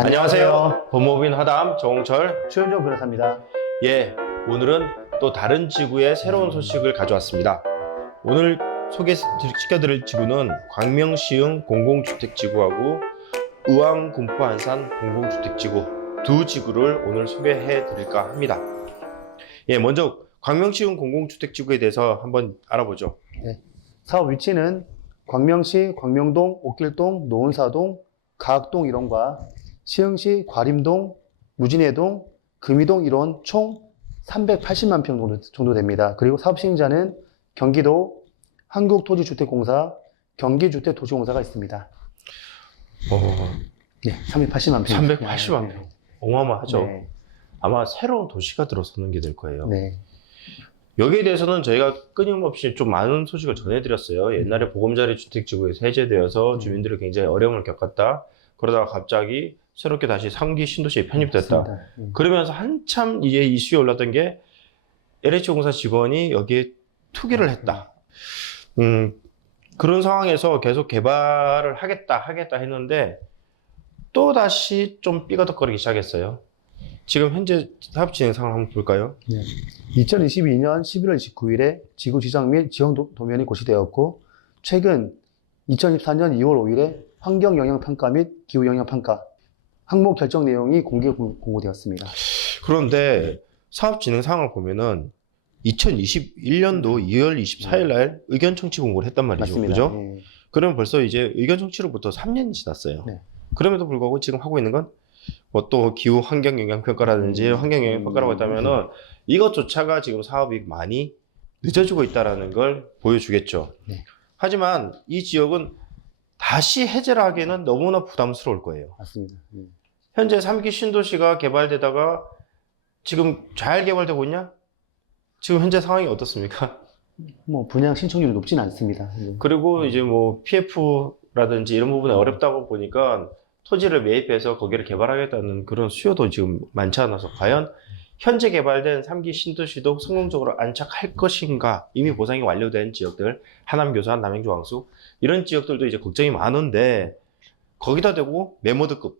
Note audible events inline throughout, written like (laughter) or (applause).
안녕하세요. 법무법인 화담 정홍철. 최현정 변호사입니다. 예, 오늘은 또 다른 지구의 새로운 소식을 가져왔습니다. 오늘 소개시켜드릴 지구는 광명시흥 공공주택지구하고 의왕 군포 안산 공공주택지구 두 지구를 오늘 소개해드릴까 합니다. 예, 먼저 광명시흥 공공주택지구에 대해서 한번 알아보죠. 사업 위치는 광명시 광명동, 옥길동, 노원사동, 가학동 일원과 시흥시 과림동, 무진해동, 금이동 일원 총 380만 평 정도, 정도 됩니다. 그리고 사업 시행자는 경기도 한국토지주택공사, 경기주택도시공사가 있습니다. 어, 네, 380만 평. 380만 평. 어마어마하죠. 네, 아마 새로운 도시가 들어서는 게 될 거예요. 네. 여기에 대해서는 저희가 끊임없이 좀 많은 소식을 전해드렸어요. 옛날에 보금자리 주택지구에서 해제되어서 음. 주민들이 굉장히 어려움을 겪었다. 그러다가 갑자기 새롭게 다시 3기 신도시에 편입됐다. 음. 그러면서 한참 이제 이슈에 올랐던 게 LH공사 직원이 여기에 투기를 했다. 음, 그런 상황에서 계속 개발을 하겠다, 하겠다 했는데 또 다시 좀 삐거덕거리기 시작했어요. 지금 현재 사업 진행 상황 한번 볼까요? 2022년 11월 29일에 지구 지정 및 지형 도- 도면이 고시되었고 최근 2024년 2월 5일에 환경 영향 평가 및 기후 영향 평가 항목 결정 내용이 공개 공- 공고되었습니다. 그런데 사업 진행 상황을 보면은 2021년도 2월 24일 날 의견 청취 공고를 했단 말이죠. 맞습니다. 그죠? 예. 그러면 벌써 이제 의견 청취로부터 3년이 지났어요. 네. 그럼에도 불구하고 지금 하고 있는 건 뭐 또 기후 환경 영향 평가라든지 음. 환경 영향 평가라고 했다면은 이것조차가 지금 사업이 많이 늦어지고 있다라는 걸 보여주겠죠. 네. 하지만 이 지역은 다시 해제를 하기에는 너무나 부담스러울 거예요. 맞습니다. 예. 현재 3기 신도시가 개발되다가 지금 잘 개발되고 있냐? 지금 현재 상황이 어떻습니까? 뭐 분양 신청률이 높진 않습니다. 예. 그리고 이제 뭐 PF라든지 이런 부분에 어렵다고 보니까 토지를 매입해서 거기를 개발하겠다는 그런 수요도 지금 많지 않아서 과연 현재 개발된 3기 신도시도 성공적으로 안착할 것인가? 이미 보상이 완료된 지역들 하남 교산 남행주 왕수 이런 지역들도 이제 걱정이 많은데 거기다 대고 메모드급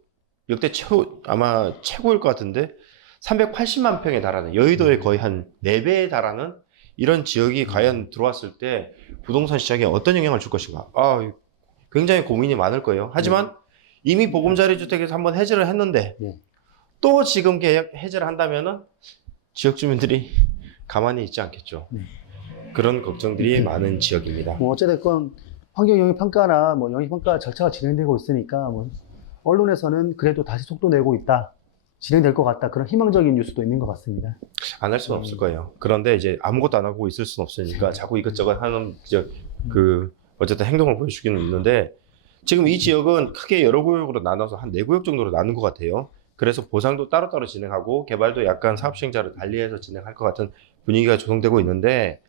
역대 최고 아마 최고일 것 같은데 380만 평에 달하는 여의도의 거의 한 4배에 달하는 이런 지역이 과연 들어왔을 때 부동산 시장에 어떤 영향을 줄 것인가? 아 굉장히 고민이 많을 거예요. 하지만 이미 보금자리 주택에서 한번 해제를 했는데 네. 또 지금 계약 해제를 한다면은 지역 주민들이 가만히 있지 않겠죠. 네. 그런 걱정들이 많은 지역입니다. 뭐 어찌됐건 환경 영향 평가나 뭐 영향 평가 절차가 진행되고 있으니까 뭐 언론에서는 그래도 다시 속도 내고 있다. 진행될 것 같다. 그런 희망적인 뉴스도 있는 것 같습니다. 안 할 수는 음. 없을 거예요. 그런데 이제 아무것도 안 하고 있을 수는 없으니까 자꾸 이것저것 하는 저, 그 어쨌든 행동을 보여주기는 있는데 지금 이 지역은 크게 여러 구역으로 나눠서 한 네 구역 정도로 나눈 것 같아요. 그래서 보상도 따로따로 진행하고 개발도 약간 사업 시행자를 달리해서 진행할 것 같은 분위기가 조성되고 있는데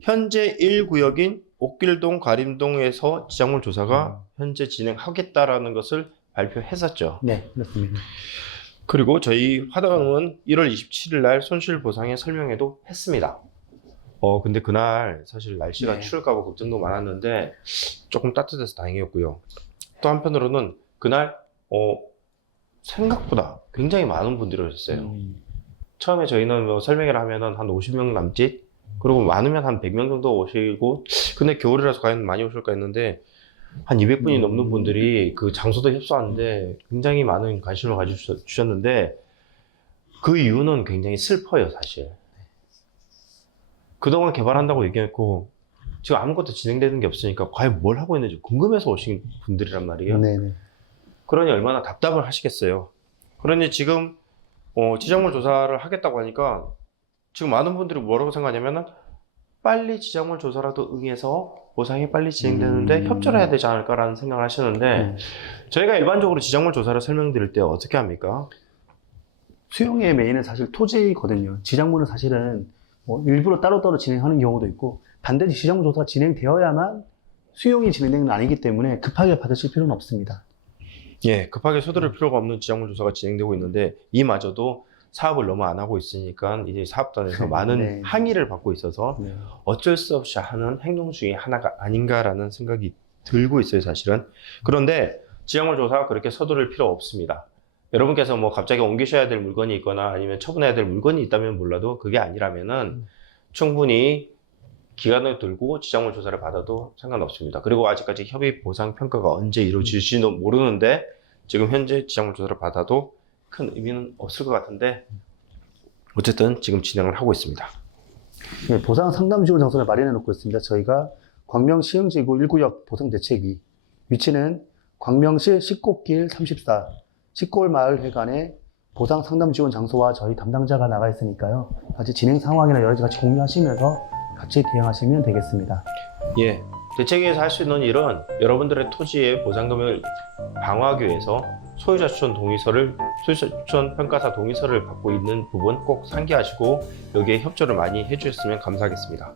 현재 1구역인 옥길동, 가림동에서 지정물 조사가 현재 진행하겠다라는 것을 발표했었죠. 네, 그렇습니다. 그리고 저희 화당은 1월 27일 날 손실 보상에 설명회도 했습니다. 어, 근데 그날 사실 날씨가 네. 추울까봐 걱정도 많았는데 조금 따뜻해서 다행이었고요. 또 한편으로는 그날 어, 생각보다 굉장히 많은 분들이 오셨어요. 음, 처음에 저희는 뭐 설명회를 하면은 한 50명 남짓 그리고 많으면 한 100명 정도 오시고 근데 겨울이라서 과연 많이 오실까 했는데 한 200분이 음. 넘는 분들이 그 장소도 협소한데 굉장히 많은 관심을 가져주셨는데 그 이유는 굉장히 슬퍼요 사실 그동안 개발한다고 얘기했고 지금 아무것도 진행되는 게 없으니까 과연 뭘 하고 있는지 궁금해서 오신 분들이란 말이에요 네, 네. 그러니 얼마나 답답을 하시겠어요. 그러니 지금 어, 지정물 조사를 하겠다고 하니까 지금 많은 분들이 뭐라고 생각하냐면은 빨리 지정물 조사라도 응해서 보상이 빨리 진행되는데 음. 협조를 해야 되지 않을까라는 생각을 하시는데 네. 저희가 일반적으로 지정물 조사를 설명드릴 때 어떻게 합니까? 수용의 메인은 사실 토지거든요. 지정물은 사실은 뭐 일부러 따로따로 진행하는 경우도 있고 반드시 지정 조사가 진행되어야만 수용이 진행되는 건 아니기 때문에 급하게 받으실 필요는 없습니다. 예, 급하게 서두를 필요가 없는 지정물 조사가 진행되고 있는데 이마저도 사업을 너무 안 하고 있으니까 이제 사업단에서 (laughs) 많은 네. 항의를 받고 있어서 네. 어쩔 수 없이 하는 행동 중에 하나가 아닌가라는 생각이 들고 있어요, 사실은. 그런데 지형물 조사가 그렇게 서두를 필요 없습니다. 여러분께서 뭐 갑자기 옮기셔야 될 물건이 있거나 아니면 처분해야 될 물건이 있다면 몰라도 그게 아니라면은 충분히 기간을 들고 지장물 조사를 받아도 상관없습니다. 그리고 아직까지 협의 보상 평가가 언제 이루어질지도 모르는데 지금 현재 지장물 조사를 받아도 큰 의미는 없을 것 같은데 어쨌든 지금 진행을 하고 있습니다. 네, 보상 상담 지원 장소를 마련해 놓고 있습니다. 저희가 광명 시흥지구 1구역 보상 대책위 위치는 광명시 식곡길 34 식골마을 회관에 보상 상담 지원 장소와 저희 담당자가 나가 있으니까요. 같이 진행 상황이나 여러 가지 같이 공유하시면서 같이 대응하시면 되겠습니다. 예. 대책위에서 할 수 있는 일은 여러분들의 토지의 보상금을 방어하기 위해서 소유자 추천 동의서를 소유자 추천 평가사 동의서를 받고 있는 부분 꼭 상기하시고 여기에 협조를 많이 해주셨으면 감사하겠습니다.